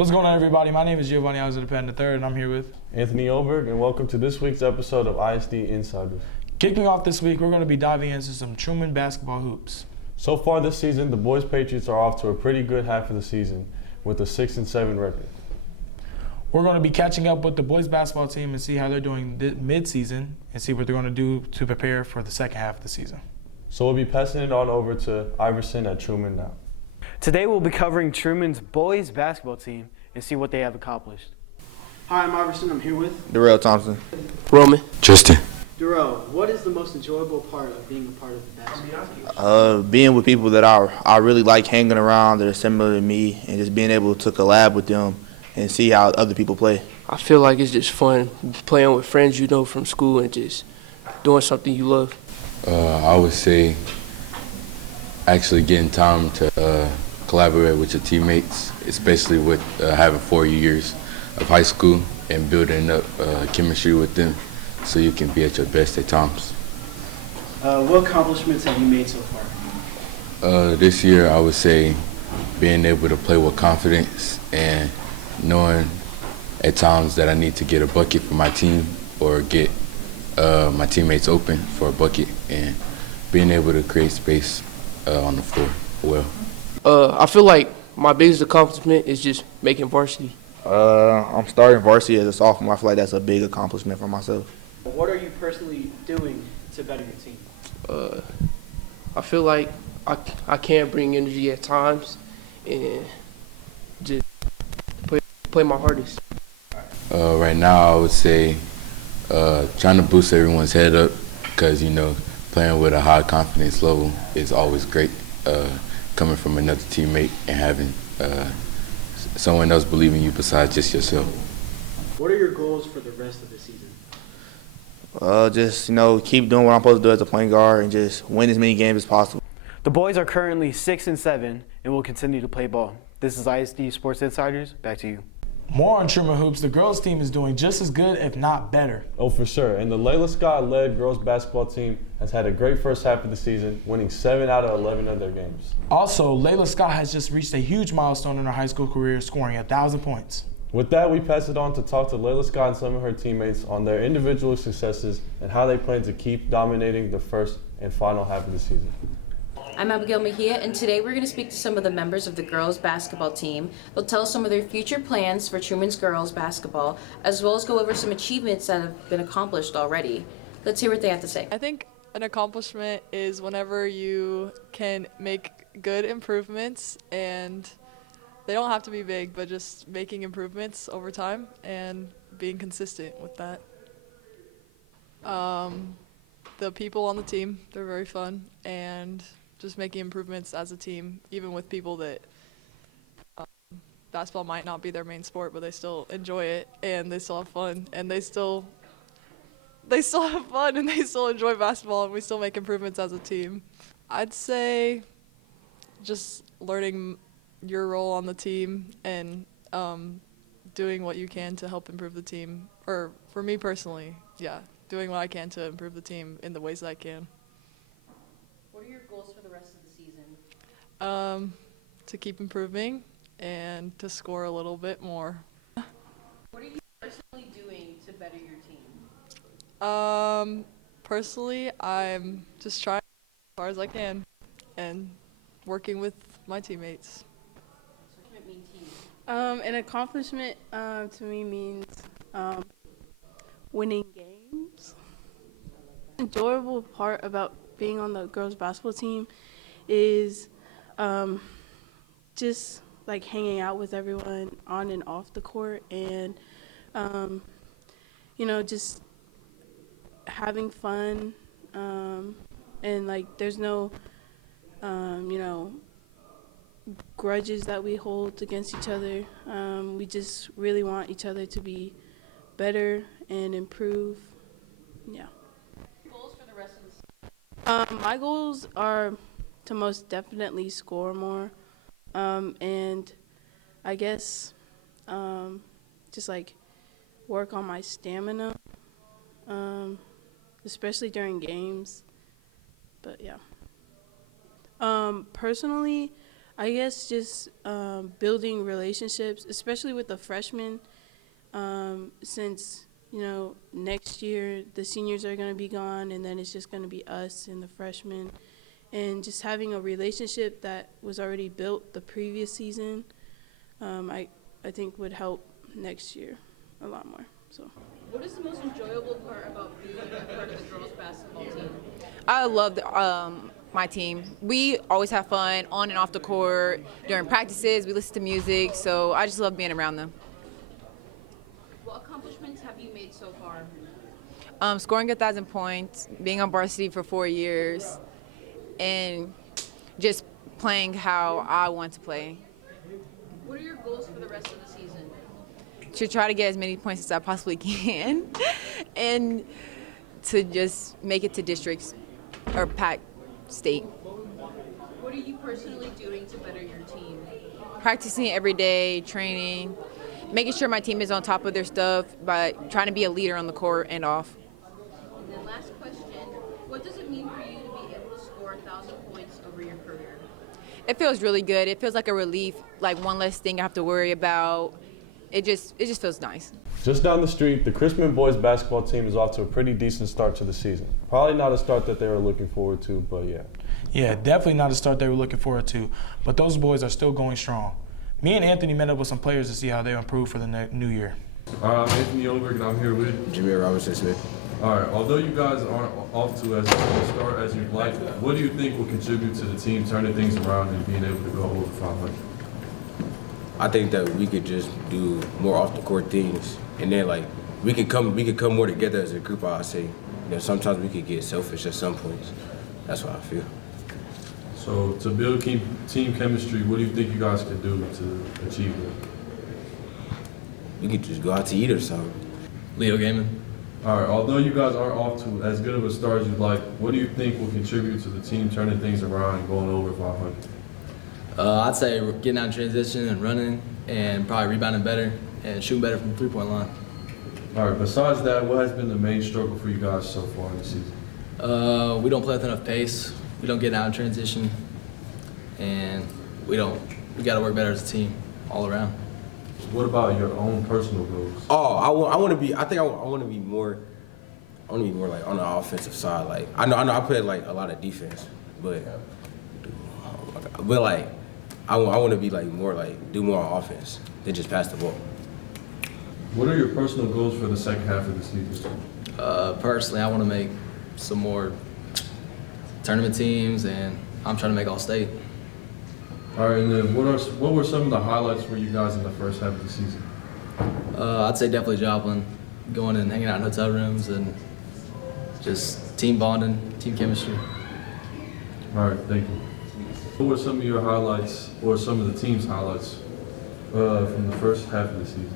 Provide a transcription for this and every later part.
What's going on, everybody? My name is Giovanni Alexander III, and I'm here with Anthony Oberg, and welcome to this week's episode of ISD Insiders. Kicking off this week, we're going to be diving into some Truman basketball hoops. So far this season, the boys Patriots are off to a pretty good half of the season with a 6-7 record. We're going to be catching up with the boys basketball team and see how they're doing mid-season and see what they're going to do to prepare for the second half of the season. So we'll be passing it on over to Iverson at Truman now. Today we'll be covering Truman's boys basketball team and see what they have accomplished. Hi, I'm Iverson. I'm here with Darrell Thompson. Roman. Justin. Darrell, what is the most enjoyable part of being a part of the basketball team? Being with people that I really like hanging around that are similar to me, and just being able to collab with them and see how other people play. I feel like it's just fun playing with friends you know from school and just doing something you love. I would say actually getting time to collaborate with your teammates, especially with having 4 years of high school and building up chemistry with them so you can be at your best at times. What accomplishments have you made so far? This year I would say being able to play with confidence and knowing at times that I need to get a bucket for my team or get my teammates open for a bucket and being able to create space on the floor well. I feel like my biggest accomplishment is just making varsity. I'm starting varsity as a sophomore. I feel like that's a big accomplishment for myself. What are you personally doing to better your team? I feel like I can bring energy at times and just play my hardest. Right now I would say trying to boost everyone's head up because, playing with a high confidence level is always great. Coming from another teammate and having someone else believe in you besides just yourself. What are your goals for the rest of the season? Just keep doing what I'm supposed to do as a point guard and just win as many games as possible. The boys are currently 6-7 and will continue to play ball. This is ISD Sports Insiders. Back to you. More on Truman Hoops, the girls team is doing just as good, if not better. Oh, for sure. And the Layla Scott-led girls basketball team has had a great first half of the season, winning 7 out of 11 of their games. Also, Layla Scott has just reached a huge milestone in her high school career, scoring 1,000 points. With that, we pass it on to talk to Layla Scott and some of her teammates on their individual successes and how they plan to keep dominating the first and final half of the season. I'm Abigail Mejia, and today we're going to speak to some of the members of the girls basketball team. They'll tell us some of their future plans for Truman's girls basketball, as well as go over some achievements that have been accomplished already. Let's hear what they have to say. I think an accomplishment is whenever you can make good improvements, and they don't have to be big, but just making improvements over time and being consistent with that. The people on the team, they're very fun, and just making improvements as a team, even with people that basketball might not be their main sport, but they still enjoy it and they still have fun and they still have fun and they still enjoy basketball, and we still make improvements as a team. I'd say just learning your role on the team and doing what you can to help improve the team. Or for me personally, doing what I can to improve the team in the ways that I can. What are your goals for the rest of the season? To keep improving and to score a little bit more. What are you personally doing to better your team? Personally, I'm just trying as far as I can and working with my teammates. What does it mean to you? An accomplishment to me means winning games. Enjoyable part about being on the girls basketball team is just like hanging out with everyone on and off the court, and just having fun, and like there's no grudges that we hold against each other. We just really want each other to be better and improve. Yeah. Goals for the rest of the season? My goals are to most definitely score more, and I guess just like work on my stamina, especially during games. But yeah. Personally, I guess just building relationships, especially with the freshmen, since, next year the seniors are going to be gone and then it's just going to be us and the freshmen. And just having a relationship that was already built the previous season, I think would help next year a lot more. So. What is the most enjoyable part about being a part of the girls basketball team? I love my team. We always have fun on and off the court. During practices, we listen to music, so I just love being around them. What accomplishments have you made so far? Scoring 1,000 points, being on varsity for 4 years, and just playing how I want to play. What are your goals for the rest of the season? To try to get as many points as I possibly can, and to just make it to districts or Pac state. What are you personally doing to better your team? Practicing every day, training, making sure my team is on top of their stuff by trying to be a leader on the court and off. And then last question, what does it mean for you to be able to score 1,000 points over your career? It feels really good. It feels like a relief, like one less thing I have to worry about. It just feels nice. Just down the street, the Crispin boys basketball team is off to a pretty decent start to the season. Probably not a start that they were looking forward to, but yeah. Yeah, definitely not a start they were looking forward to, but those boys are still going strong. Me and Anthony met up with some players to see how they improve for the new year. I'm Anthony Oberg, and I'm here with Jameer Robinson Smith. All right, although you guys aren't off to as good a start as you'd like, what do you think will contribute to the team turning things around and being able to go over 500? I think that we could just do more off the court things, and then we could come more together as a group. I say, sometimes we could get selfish at some points. That's what I feel. So to build team chemistry, what do you think you guys could do to achieve that? We could just go out to eat or something. Leo Gaiman. All right, although you guys aren't off to as good of a start as you'd like, what do you think will contribute to the team turning things around and going over 500? I'd say getting out in transition and running and probably rebounding better and shooting better from the three-point line. All right, besides that, what has been the main struggle for you guys so far in the season? We don't play with enough pace. We don't get out in transition. And we got to work better as a team all around. What about your own personal goals? Oh, I want to be more like on the offensive side. Like I know I play like a lot of defense, but like I want to be like more like do more on offense than just pass the ball. What are your personal goals for the second half of the season? Personally, I want to make some more tournament teams, and I'm trying to make All-State. All right, and then what were some of the highlights for you guys in the first half of the season? I'd say definitely Joplin, going and hanging out in hotel rooms and just team bonding, team chemistry. All right, thank you. What were some of your highlights, or some of the team's highlights, from the first half of the season?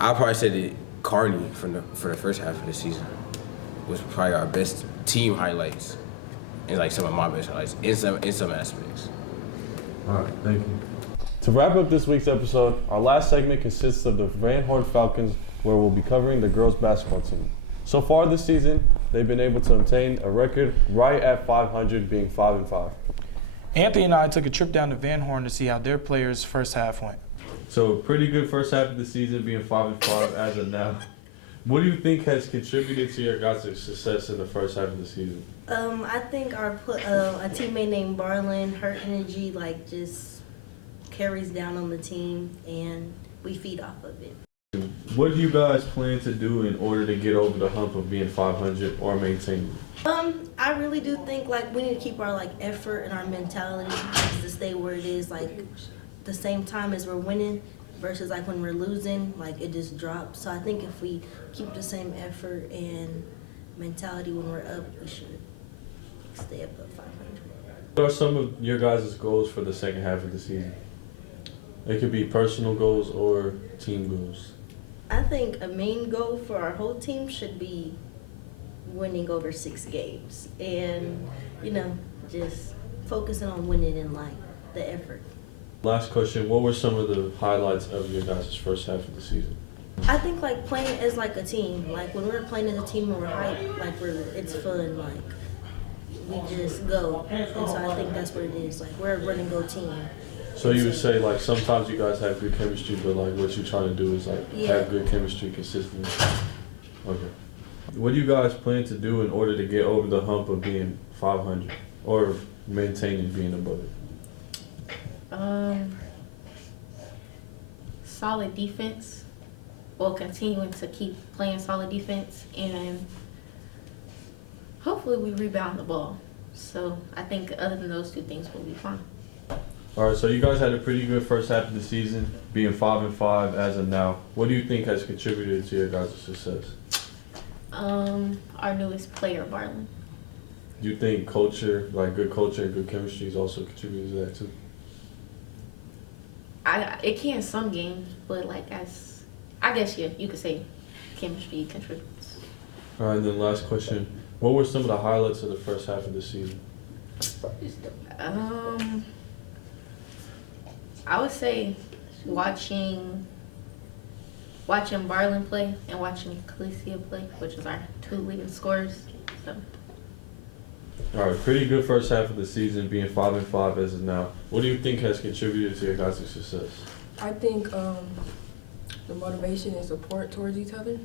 I'd probably say that Kearney for the first half of the season was probably our best team highlights, and like some of my best highlights in some aspects. All right, thank you. To wrap up this week's episode, our last segment consists of the Van Horn Falcons, where we'll be covering the girls basketball team. So far this season, they've been able to obtain a record right at 500, being 5-5. Anthony and I took a trip down to Van Horn to see how their players' first half went. So pretty good first half of the season, being 5-5 as of now. What do you think has contributed to your guys' success in the first half of the season? I think our a teammate named Barlin, her energy just carries down on the team, and we feed off of it. What do you guys plan to do in order to get over the hump of being 500 or maintain it? I really do think we need to keep our effort and our mentality to stay where it is, the same time as we're winning versus when we're losing, it just drops. So I think if we keep the same effort and mentality when we're up, we should stay up at 500. What are some of your guys' goals for the second half of the season? It could be personal goals or team goals. I think a main goal for our whole team should be winning over 6 games and, just focusing on winning in the effort. Last question, what were some of the highlights of your guys' first half of the season? I think playing as a team, when we're playing as a team and we're hyped, it's fun. we just go. And so I think that's what it is. Like, we're a run and go team. So you would say like sometimes you guys have good chemistry, but like what you're trying to do is like have good chemistry consistently. Okay. What do you guys plan to do in order to get over the hump of being 500 or maintaining being above it? Solid defense. Well, continuing to keep playing solid defense, and hopefully we rebound the ball. So I think other than those two things, we'll be fine. All right, so you guys had a pretty good first half of the season, being 5-5 as of now. What do you think has contributed to your guys' success? Our newest player, Barlin. Do you think culture, like good culture and good chemistry, is also contributing to that too? It can some games, but like I guess you could say chemistry contributes. All right, then last question. What were some of the highlights of the first half of the season? I would say watching Barlin play and watching Calicia play, which is our two leading scorers. So. All right, pretty good first half of the season, being 5-5 as of now. What do you think has contributed to your guys' success? I think the motivation and support towards each other.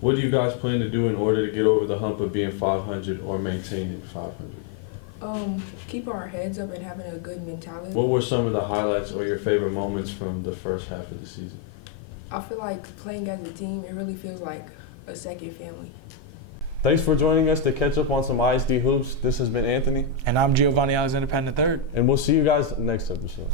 What do you guys plan to do in order to get over the hump of being 500 or maintaining 500? Keep our heads up and having a good mentality. What were some of the highlights or your favorite moments from the first half of the season? I feel like playing as a team, it really feels like a second family. Thanks for joining us to catch up on some ISD hoops. This has been Anthony. And I'm Giovanni Alexander Patton III. And we'll see you guys next episode.